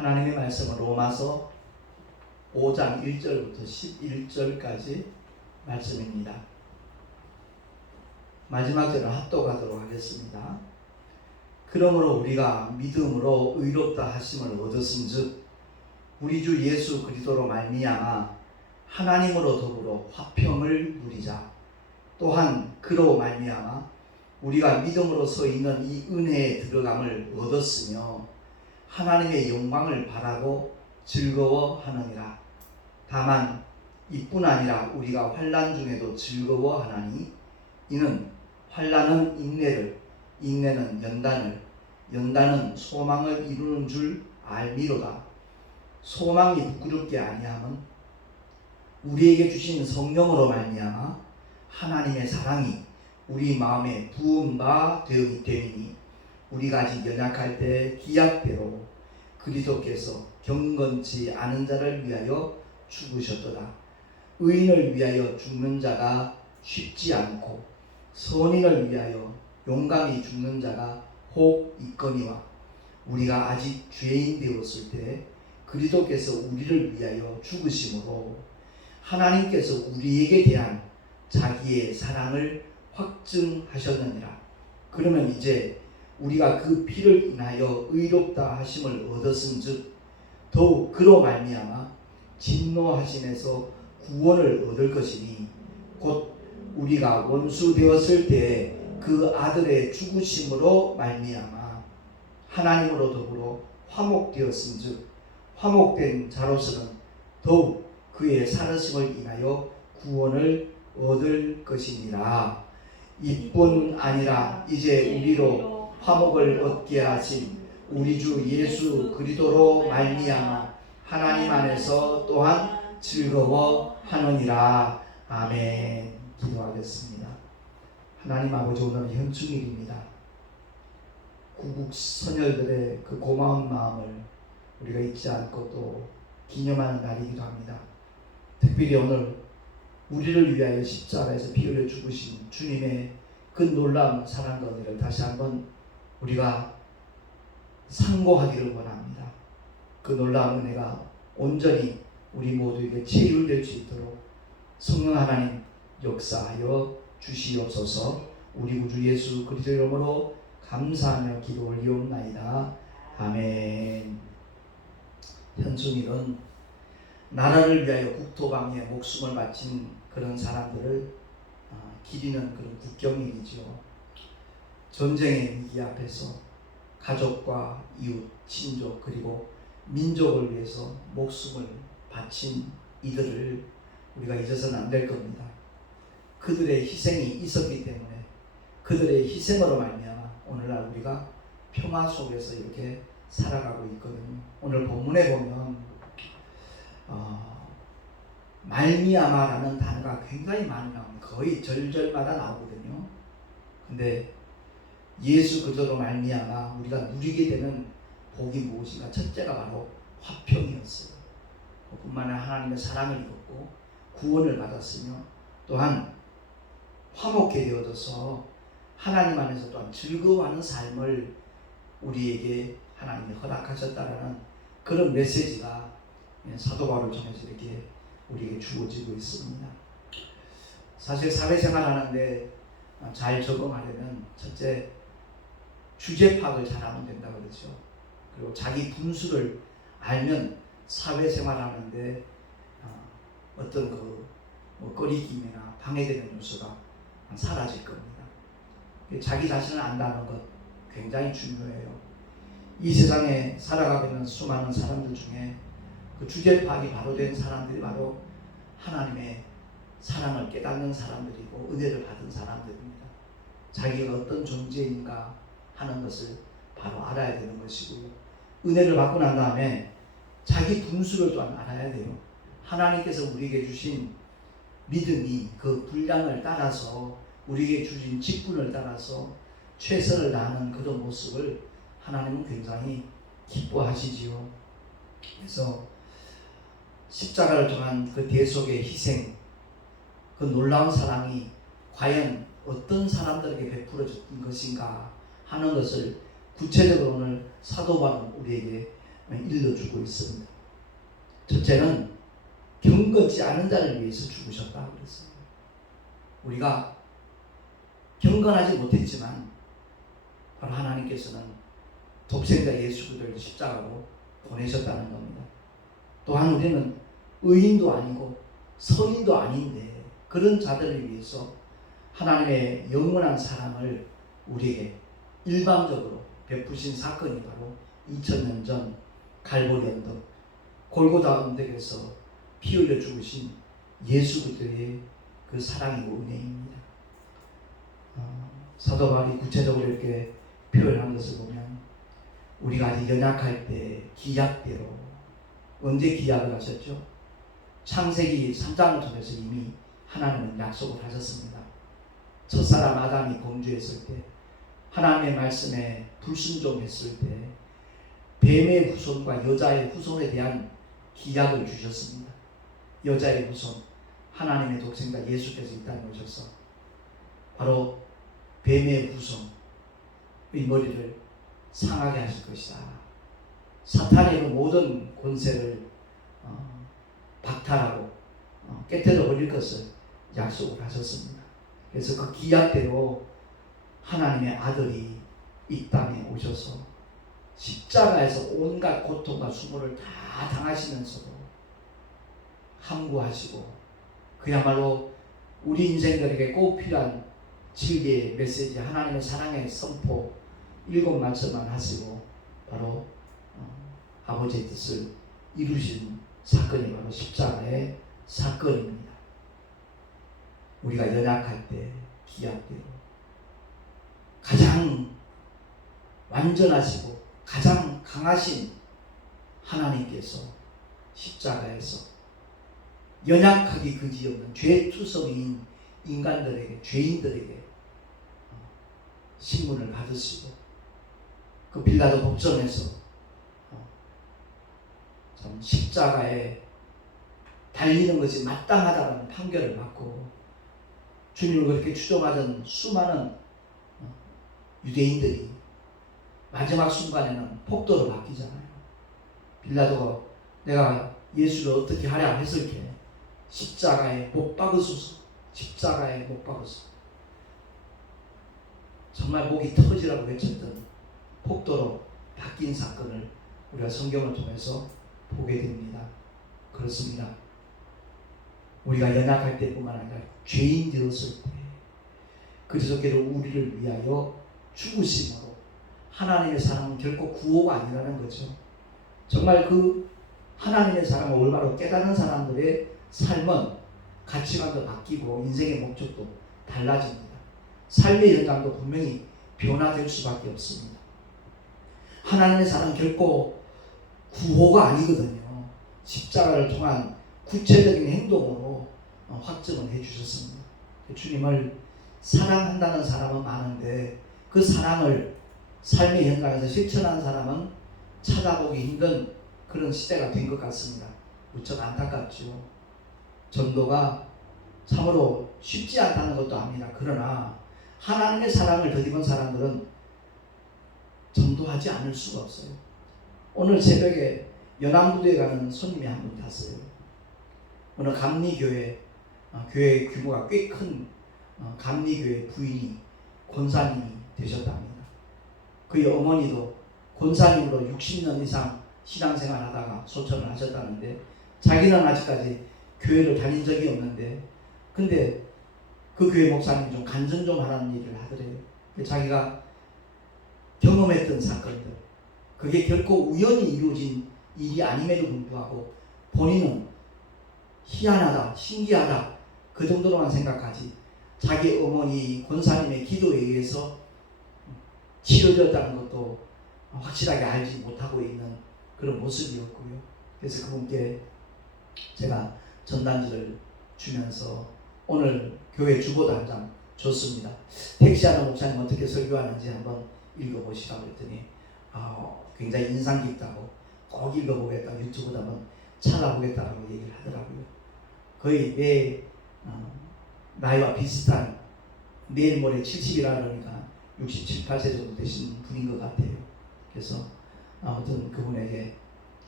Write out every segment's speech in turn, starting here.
하나님의 말씀은 로마서 5장 1절부터 11절까지 말씀입니다. 마지막 절을 합독하도록 하겠습니다. 그러므로 우리가 믿음으로 의롭다 하심을 얻었은즉 우리 주 예수 그리스도로 말미암아 하나님으로 더불어 화평을 누리자. 또한 그로 말미암아 우리가 믿음으로 서 있는 이 은혜에 들어감을 얻었으며 하나님의 영광을 바라고 즐거워하느니라. 다만 이뿐 아니라 우리가 환난 중에도 즐거워하나니 이는 환난은 인내를, 인내는 연단을, 연단은 소망을 이루는 줄 알미로다. 소망이 부끄럽게 아니함은 우리에게 주신 성령으로 말미암아 하나님의 사랑이 우리 마음에 부은 바 되었기 때문이니 우리가 아직 연약할 때 기약대로 그리스도께서 경건치 않은 자를 위하여 죽으셨도다. 의인을 위하여 죽는 자가 쉽지 않고 선인을 위하여 용감히 죽는 자가 혹 있거니와 우리가 아직 죄인 되었을 때 그리스도께서 우리를 위하여 죽으심으로 하나님께서 우리에게 대한 자기의 사랑을 확증하셨느니라. 그러면 이제 우리가 그 피를 인하여 의롭다 하심을 얻었은즉 더욱 그로 말미암아 진노하심에서 구원을 얻을 것이니 곧 우리가 원수 되었을 때 그 아들의 죽으심으로 말미암아 하나님으로 더불어 화목되었은즉 화목된 자로서는 더욱 그의 살으심을 인하여 구원을 얻을 것이니라. 이뿐 아니라 이제 우리로 화목을 얻게 하신 우리 주 예수 그리스도로 말미암아 하나님 안에서 또한 즐거워하느니라. 아멘. 기도하겠습니다. 하나님 아버지, 오늘은 현충일입니다. 구국 선열들의 그 고마운 마음을 우리가 잊지 않고 또 기념하는 날이기도 합니다. 특별히 오늘 우리를 위하여 십자가에서 피 흘려 죽으신 주님의 그 놀라운 사랑과 은혜를 다시 한번 우리가 상고하기를 원합니다. 그 놀라운 은혜가 온전히 우리 모두에게 체휼될 수 있도록 성령 하나님 역사하여 주시옵소서. 우리 구주 예수 그리스도 이름으로 감사하며 기도 올리옵나이다. 아멘. 현충일은 나라를 위하여 국토방위에 목숨을 바친 그런 사람들을 기리는 그런 국경일이죠. 전쟁의 위기 앞에서 가족과 이웃, 친족 그리고 민족을 위해서 목숨을 바친 이들을 우리가 잊어서는 안 될 겁니다. 그들의 희생이 있었기 때문에 그들의 희생으로 말미암아 오늘날 우리가 평화 속에서 이렇게 살아가고 있거든요. 오늘 본문에 보면 말미암아라는 단어가 굉장히 많이 나옵니다. 거의 절절마다 나오거든요. 근데 예수 그리스도로 말미암아 우리가 누리게 되는 복이 무엇인가? 첫째가 바로 화평이었어요. 뿐만 아니라 하나님의 사랑을 입었고 구원을 받았으며 또한 화목해 되어져서 하나님 안에서 또한 즐거워하는 삶을 우리에게 하나님이 허락하셨다라는 그런 메시지가 사도 바울을 통해서 이렇게 우리에게 주어지고 있습니다. 사실 사회생활 하는데 잘 적응하려면 첫째 주제 파악을 잘하면 된다고 그러죠. 그리고 자기 분수를 알면 사회생활 하는데 어떤 그 꺼리낌이나 방해되는 요소가 사라질 겁니다. 자기 자신을 안다는 것 굉장히 중요해요. 이 세상에 살아가고 있는 수많은 사람들 중에 그 주제 파악이 바로 된 사람들이 바로 하나님의 사랑을 깨닫는 사람들이고 은혜를 받은 사람들입니다. 자기가 어떤 존재인가 하는 것을 바로 알아야 되는 것이고요. 은혜를 받고 난 다음에 자기 분수를 또한 알아야 돼요. 하나님께서 우리에게 주신 믿음이 그 분량을 따라서 우리에게 주신 직분을 따라서 최선을 다하는 그런 모습을 하나님은 굉장히 기뻐하시지요. 그래서 십자가를 통한 그 대속의 희생, 그 놀라운 사랑이 과연 어떤 사람들에게 베풀어졌던 것인가 하는 것을 구체적으로 오늘 사도 바울은 우리에게 일러주고 있습니다. 첫째는 경건치 않은 자를 위해서 죽으셨다고 그랬어요. 우리가 경건하지 못했지만 바로 하나님께서는 독생자 예수 그리스도를 십자가로 보내셨다는 겁니다. 또한 우리는 의인도 아니고 선인도 아닌데 그런 자들을 위해서 하나님의 영원한 사랑을 우리에게 일방적으로 베푸신 사건이 바로 2000년 전 갈보리 언덕 골고다 언덕에서 피 흘려 죽으신 예수 그리스도의 그 사랑이고 은혜입니다. 사도 바울이 구체적으로 이렇게 표현한 것을 보면 우리가 아직 연약할 때 기약대로 언제 기약을 하셨죠? 창세기 3장을 통해서 이미 하나님은 약속을 하셨습니다. 첫사람 아담이 범죄했을 때 하나님의 말씀에 불순종했을 때 뱀의 후손과 여자의 후손에 대한 기약을 주셨습니다. 여자의 후손 하나님의 독생자 예수께서 이 땅에 오셔서 바로 뱀의 후손의 머리를 상하게 하실 것이다. 사탄의 그 모든 권세를 박탈하고 깨뜨려 버릴 것을 약속을 하셨습니다. 그래서 그 기약대로 하나님의 아들이 이 땅에 오셔서 십자가에서 온갖 고통과 수모를 다 당하시면서도 함구하시고 그야말로 우리 인생들에게 꼭 필요한 진리의 메시지 하나님의 사랑의 선포 7말씀만 하시고 바로 아버지의 뜻을 이루신 사건이 바로 십자가의 사건입니다. 우리가 연약할 때 기약대로 가장 완전하시고 가장 강하신 하나님께서 십자가에서 연약하기 그지없는 죄투성인 인간들에게 죄인들에게 신문을 받으시고 그 빌라도 법정에서 참 십자가에 달리는 것이 마땅하다는 판결을 받고 주님을 그렇게 추종하던 수많은 유대인들이 마지막 순간에는 폭도로 바뀌잖아요. 빌라도가 내가 예수를 어떻게 하랴 했을 때 십자가에 못 박으소서, 십자가에 못 박으소서. 정말 목이 터지라고 외쳤던 폭도로 바뀐 사건을 우리가 성경을 통해서 보게 됩니다. 그렇습니다. 우리가 연약할 때뿐만 아니라 죄인 되었을 때 그리스도께서 우리를 위하여 죽으심으로 하나님의 사랑은 결코 구호가 아니라는 거죠. 정말 그 하나님의 사랑을 올바로 깨닫는 사람들의 삶은 가치관도 바뀌고 인생의 목적도 달라집니다. 삶의 현장도 분명히 변화될 수밖에 없습니다. 하나님의 사랑은 결코 구호가 아니거든요. 십자가를 통한 구체적인 행동으로 확증을 해주셨습니다. 주님을 사랑한다는 사람은 많은데 그 사랑을 삶의 현장에서 실천하는 사람은 찾아보기 힘든 그런 시대가 된 것 같습니다. 무척 안타깝죠. 전도가 참으로 쉽지 않다는 것도 압니다. 그러나 하나님의 사랑을 덧입은 사람들은 전도하지 않을 수가 없어요. 오늘 새벽에 연안부두에 가는 손님이 한 분 탔어요. 오늘 감리교회 교회 규모가 꽤 큰 감리교회 부인이 권사님이 되셨답니다. 그의 어머니도 권사님으로 60년 이상 신앙생활 하다가 소천을 하셨다는데 자기는 아직까지 교회를 다닌 적이 없는데 근데 그 교회 목사님이 좀 간증 좀 하라는 얘기를 하더래요. 자기가 경험했던 사건들 그게 결코 우연히 이루어진 일이 아님에도 불구하고 본인은 희한하다, 신기하다 그 정도로만 생각하지 자기 어머니 권사님의 기도에 의해서 치료되었다는 것도 확실하게 알지 못하고 있는 그런 모습이었고요. 그래서 그분께 제가 전단지를 주면서 오늘 교회 주보도 한 장 줬습니다. 택시하는 목사님 어떻게 설교하는지 한번 읽어보시라고 했더니 굉장히 인상 깊다고 꼭 읽어보겠다 유튜브도 한번 찾아보겠다라고 얘기를 하더라고요. 거의 내 나이와 비슷한 내일 모레 70이라 그러니까 67, 8세 정도 되신 분인 것 같아요. 그래서 아무튼 그분에게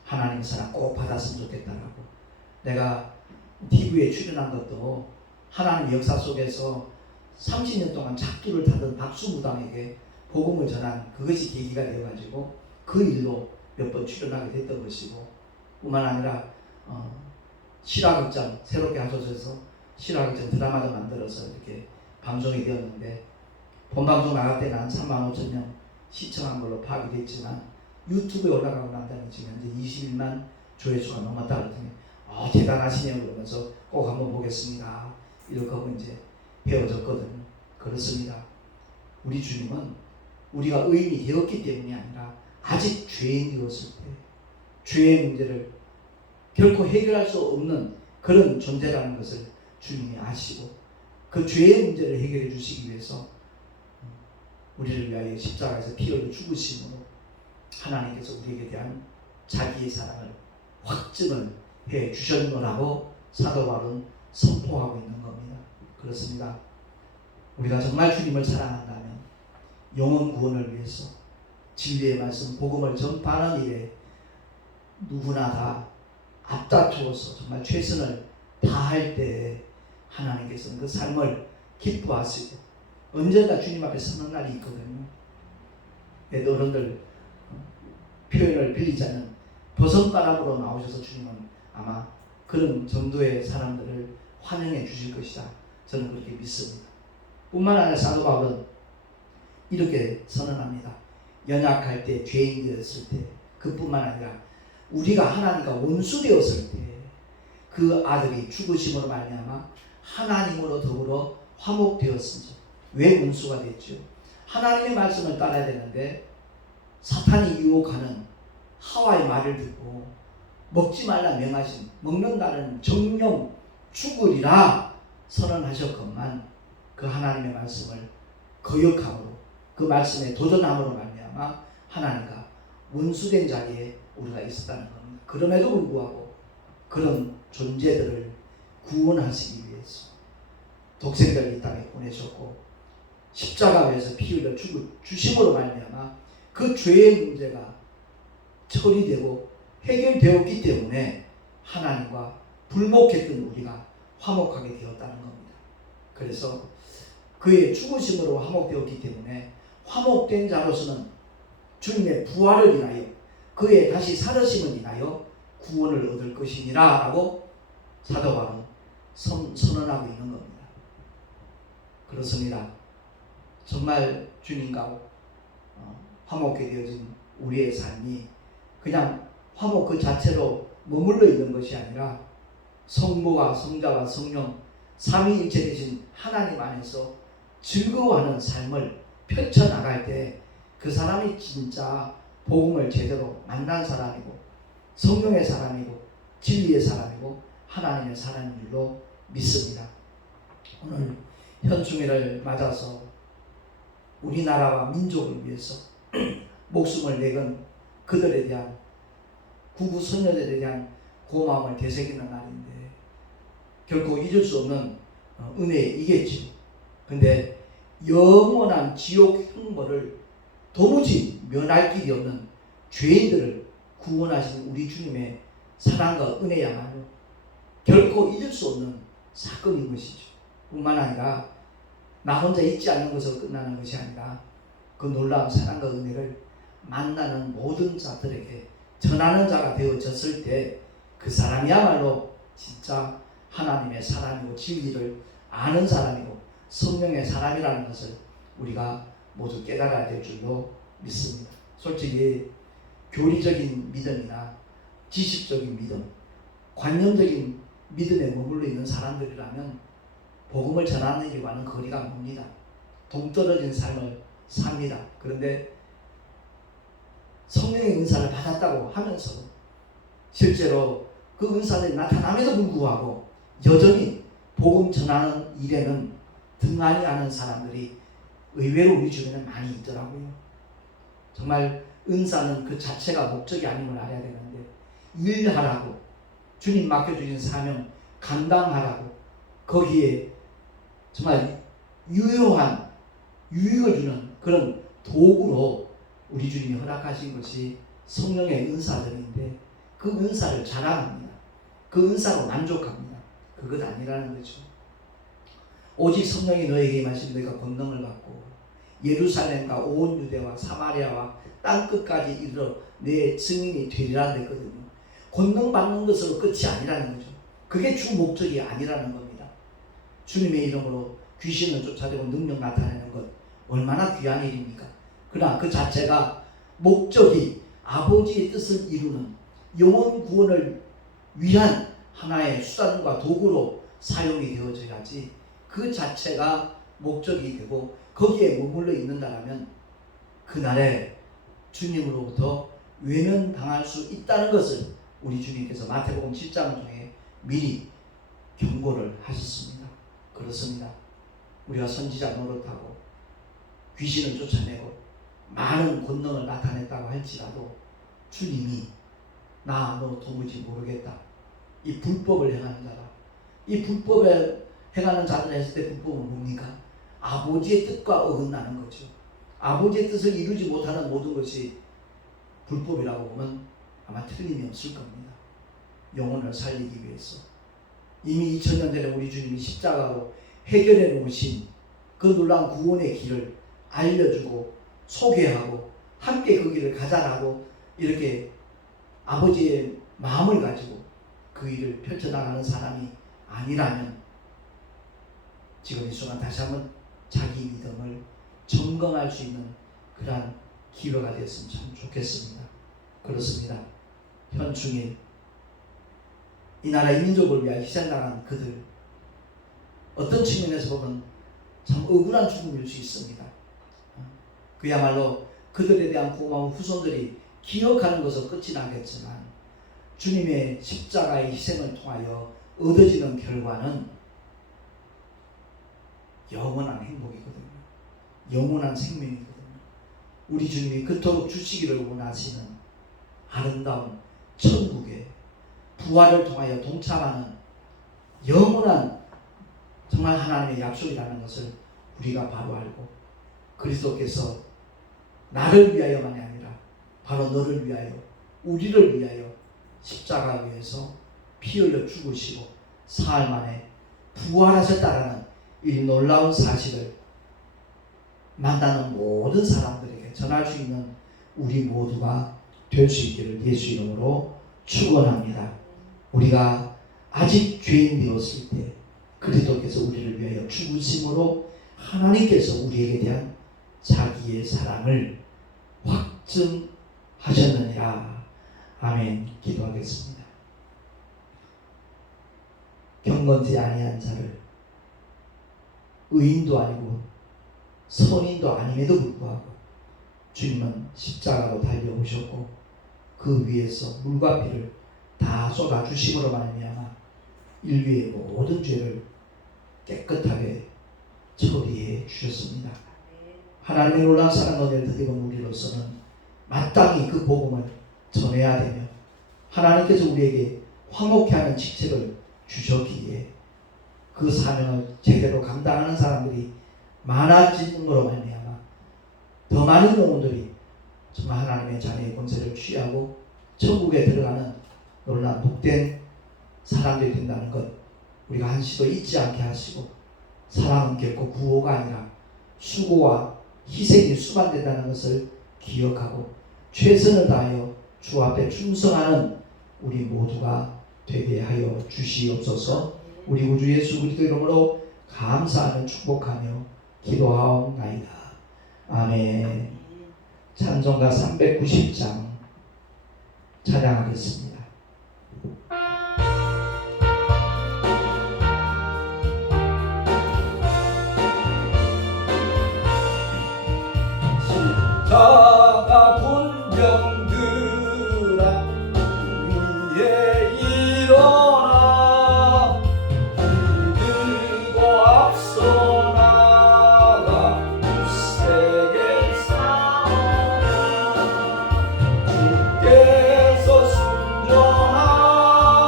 하나님의 사랑 꼭 받았으면 좋겠다라고. 내가 TV에 출연한 것도 하나님의 역사 속에서 30년 동안 작두를 타던 박수무당에게 복음을 전한 그것이 계기가 되어가지고 그 일로 몇 번 출연하게 됐던 것이고, 뿐만 아니라 실화극장 새롭게 하소서에서 실화극장 드라마도 만들어서 이렇게 방송이 되었는데, 본방송 나갈 때는 한 35,000명 시청한 걸로 파악이 됐지만 유튜브에 올라가고 난 다음에 지금 현재 21만 조회수가 넘었다 그러더니 대단하시네요 그러면서 꼭 한번 보겠습니다 이렇게 하고 이제 헤어졌거든요. 그렇습니다. 우리 주님은 우리가 의인이 되었기 때문이 아니라 아직 죄인 되었을 때 죄의 문제를 결코 해결할 수 없는 그런 존재라는 것을 주님이 아시고 그 죄의 문제를 해결해 주시기 위해서 우리를 위하여 십자가에서 피 흘려 죽으심으로 하나님께서 우리에게 대한 자기의 사랑을 확증을 해 주셨노라고 사도 바울은 선포하고 있는 겁니다. 그렇습니다. 우리가 정말 주님을 사랑한다면 영혼 구원을 위해서 진리의 말씀 복음을 전파하는 일에 누구나 다 앞다투어서 정말 최선을 다할 때 하나님께서는 그 삶을 기뻐하시고 언젠가 주님 앞에 서는 날이 있거든요. 어른들 표현을 빌리자면 버선바람으로 나오셔서 주님은 아마 그런 정도의 사람들을 환영해 주실 것이다. 저는 그렇게 믿습니다. 뿐만 아니라 사도 바울은 이렇게 선언합니다. 연약할 때, 죄인 되었을 때, 그뿐만 아니라 우리가 하나님과 원수 되었을 때 그 아들이 죽으심으로 말미암아 하나님으로 더불어 화목되었습니다. 왜 원수가 됐죠? 하나님의 말씀을 따라야 되는데 사탄이 유혹하는 하와의 말을 듣고 먹지 말라 명하신 먹는다는 정령 죽으리라 선언하셨건만 그 하나님의 말씀을 거역함으로 그 말씀에 도전함으로 말미암아 하나님과 원수된 자리에 우리가 있었다는 겁니다. 그럼에도 불구하고 그런 존재들을 구원하시기 위해서 독생자를 이 땅에 보내셨고 십자가에서 피 흘려 주심으로 말미암아 그 죄의 문제가 처리되고 해결되었기 때문에 하나님과 불목했던 우리가 화목하게 되었다는 겁니다. 그래서 그의 죽으심으로 화목되었기 때문에 화목된 자로서는 주님의 부활을 인하여 그의 다시 살으심을 인하여 구원을 얻을 것이니라 라고 사도 바울은 선언하고 있는 겁니다. 그렇습니다. 정말 주님과 화목하게 되어진 우리의 삶이 그냥 화목 그 자체로 머물러 있는 것이 아니라 성부와 성자와 성령 삼위일체 되신 하나님 안에서 즐거워하는 삶을 펼쳐나갈 때 그 사람이 진짜 복음을 제대로 만난 사람이고 성령의 사람이고 진리의 사람이고 하나님의 사람인 줄로 믿습니다. 오늘 현충일을 맞아서 우리나라와 민족을 위해서 목숨을 내건 그들에 대한 구구 선녀들에 대한 고마움을 되새기는 날인데 결코 잊을 수 없는 은혜이겠죠. 근데 영원한 지옥 형벌을 도무지 면할 길이 없는 죄인들을 구원하신 우리 주님의 사랑과 은혜야말로 결코 잊을 수 없는 사건인 것이죠. 뿐만 아니라 나 혼자 잊지 않는 것으로 끝나는 것이 아니라 그 놀라운 사랑과 은혜를 만나는 모든 자들에게 전하는 자가 되어졌을 때 그 사람이야말로 진짜 하나님의 사람이고 진리를 아는 사람이고 성령의 사람이라는 것을 우리가 모두 깨달아야 될 줄로 믿습니다. 솔직히 교리적인 믿음이나 지식적인 믿음, 관념적인 믿음에 머물러 있는 사람들이라면 복음을 전하는 일과는 거리가 멉니다. 동떨어진 삶을 삽니다. 그런데 성령의 은사를 받았다고 하면서도 실제로 그 은사들이 나타남에도 불구하고 여전히 복음 전하는 일에는 등한히 하는 사람들이 의외로 우리 주변에 많이 있더라고요. 정말 은사는 그 자체가 목적이 아님을 알아야 되는데 일하라고 주님 맡겨주신 사명 감당하라고 거기에 정말 유효한 유익을 주는 그런 도구로 우리 주님이 허락하신 것이 성령의 은사들인데 그 은사를 자랑합니다. 그 은사로 만족합니다. 그것 아니라는 거죠. 오직 성령이 너에게 임하시면 너희가 권능을 받고 예루살렘과 온 유대와 사마리아와 땅끝까지 이르러 내 증인이 되리라 했거든요. 권능 받는 것으로 끝이 아니라는 거죠. 그게 주 목적이 아니라는 겁니다. 주님의 이름으로 귀신을 쫓아내고 능력 나타내는 것 얼마나 귀한 일입니까? 그러나 그 자체가 목적이 아버지의 뜻을 이루는 영혼 구원을 위한 하나의 수단과 도구로 사용이 되어져야지 그 자체가 목적이 되고 거기에 머물러 있는다면 그날에 주님으로부터 외면당할 수 있다는 것을 우리 주님께서 마태복음 7장을 통해 미리 경고를 하셨습니다. 그렇습니다. 우리가 선지자 노릇하고 귀신을 쫓아내고 많은 권능을 나타냈다고 할지라도 주님이 나 너 도무지 모르겠다. 이 불법을 행하는 자다. 이 불법을 행하는 자들 했을 때 불법은 뭡니까? 아버지의 뜻과 어긋나는 거죠. 아버지의 뜻을 이루지 못하는 모든 것이 불법이라고 보면 아마 틀림이 없을 겁니다. 영혼을 살리기 위해서 이미 2000년 전에 우리 주님이 십자가로 해결해 놓으신 그 놀라운 구원의 길을 알려주고 소개하고 함께 그 길을 가자라고 이렇게 아버지의 마음을 가지고 그 일을 펼쳐나가는 사람이 아니라면 지금 이 순간 다시 한번 자기 믿음을 점검할 수 있는 그러한 기회가 되었으면 참 좋겠습니다. 그렇습니다. 현충일 이 나라 이 민족을 위하여 희생당한 그들 어떤 측면에서 보면 참 억울한 죽음일 수 있습니다. 그야말로 그들에 대한 고마운 후손들이 기억하는 것으로 끝이 나겠지만 주님의 십자가의 희생을 통하여 얻어지는 결과는 영원한 행복이거든요. 영원한 생명이거든요. 우리 주님이 그토록 주시기를 원하시는 아름다운 천국의 부활을 통하여 동참하는 영원한 정말 하나님의 약속이라는 것을 우리가 바로 알고 그리스도께서 나를 위하여만이 아니라 바로 너를 위하여 우리를 위하여 십자가 위에서 피 흘려 죽으시고 사흘 만에 부활하셨다라는 이 놀라운 사실을 만나는 모든 사람들에게 전할 수 있는 우리 모두가 될 수 있기를 예수 이름으로 축원합니다. 우리가 아직 죄인되었을 때 그리스도께서 우리를 위하여 죽으심으로 하나님께서 우리에게 대한 자기의 사랑을 확증하셨느니라. 아멘. 기도하겠습니다. 경건지 아니한 자를 의인도 아니고 선인도 아님에도 불구하고 주님은 십자가로 달려오셨고 그 위에서 물과 피를 다 쏟아주심으로 말미암아 인류의 모든 죄를 깨끗하게 처리해 주셨습니다. 하나님의 놀라운 사랑 은혜를 드리는 우리로서는 마땅히 그 복음을 전해야 되며 하나님께서 우리에게 화목케 하는 직책을 주셨기에 그 사명을 제대로 감당하는 사람들이 많아짐으로 말미암아 더 많은 영혼들이 정말 하나님의 자녀의 권세를 취하고 천국에 들어가는 놀라운 복된 사람들이 된다는 것 우리가 한시도 잊지 않게 하시고 사랑은 결코 구호가 아니라 수고와 희생이 수반된다는 것을 기억하고 최선을 다하여 주 앞에 충성하는 우리 모두가 되게 하여 주시옵소서. 우리 구주 예수 그리스도 이름으로 감사하며 축복하며 기도하옵나이다. 아멘. 찬송가 390장 찬양하겠습니다. 십자가 군병들아 위에 일어나 들고 앞서 나가 굳세게 싸워라 주께서 순종하라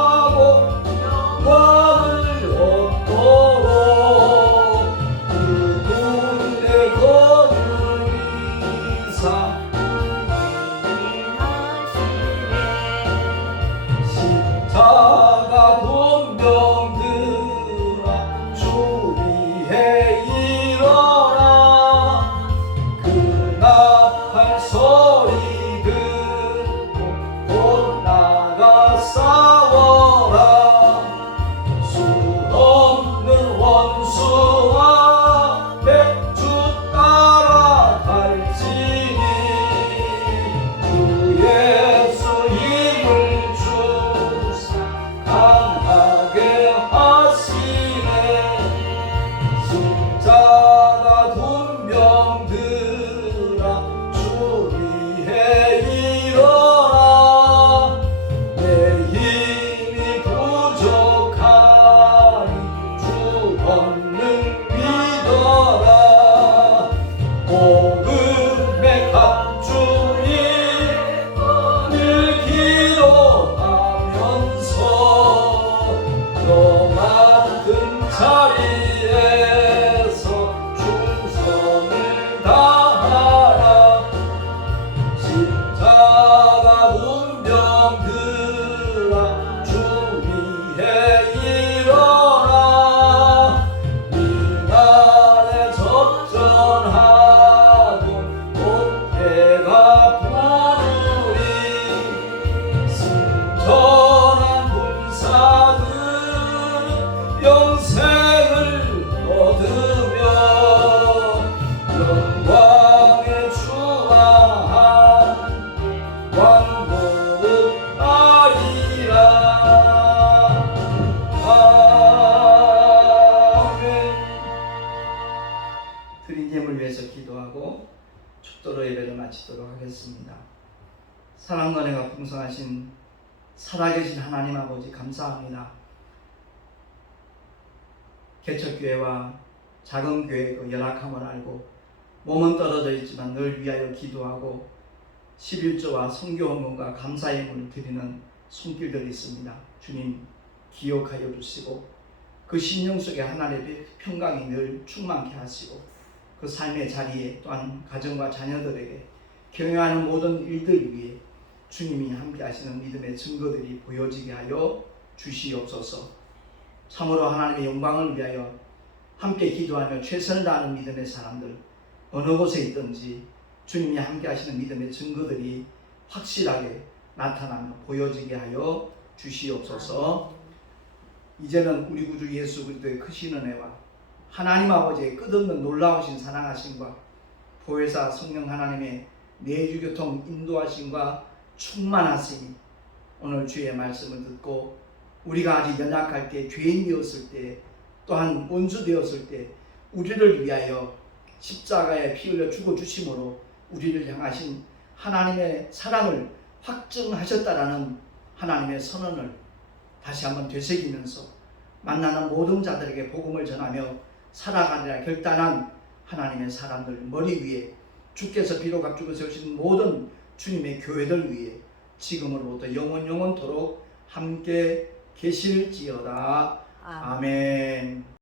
기도드리겠습니다. 사랑과 은혜가 풍성하신 살아계신 하나님 아버지 감사합니다. 개척교회와 작은 교회의 그 열악함을 알고 몸은 떨어져 있지만 늘 위하여 기도하고 11조와 선교 헌금과 감사의 예물을 드리는 손길들이 있습니다. 주님 기억하여 주시고 그 심령 속에 하나님의 평강이 늘 충만케 하시고 그 삶의 자리에 또한 가정과 자녀들에게 경영하는 모든 일들 위에 주님이 함께 하시는 믿음의 증거들이 보여지게 하여 주시옵소서. 참으로 하나님의 영광을 위하여 함께 기도하며 최선을 다하는 믿음의 사람들 어느 곳에 있든지 주님이 함께 하시는 믿음의 증거들이 확실하게 나타나며 보여지게 하여 주시옵소서. 이제는 우리 구주 예수 그리스도의 크신 은혜와 하나님 아버지의 끝없는 놀라우신 사랑하심과 보혜사 성령 하나님의 내주교통 인도하심과 충만하심이 오늘 주의 말씀을 듣고 우리가 아직 연약할 때, 죄인 되었을 때, 또한 원수 되었을 때 우리를 위하여 십자가에 피 흘려 죽어주심으로 우리를 향하신 하나님의 사랑을 확증하셨다라는 하나님의 선언을 다시 한번 되새기면서 만나는 모든 자들에게 복음을 전하며 살아가리라 결단한 하나님의 사람들 머리 위에 주께서 비록 앞두고 세우신 모든 주님의 교회들 위에 지금으로부터 영원토록 함께 계실지어다. 아멘.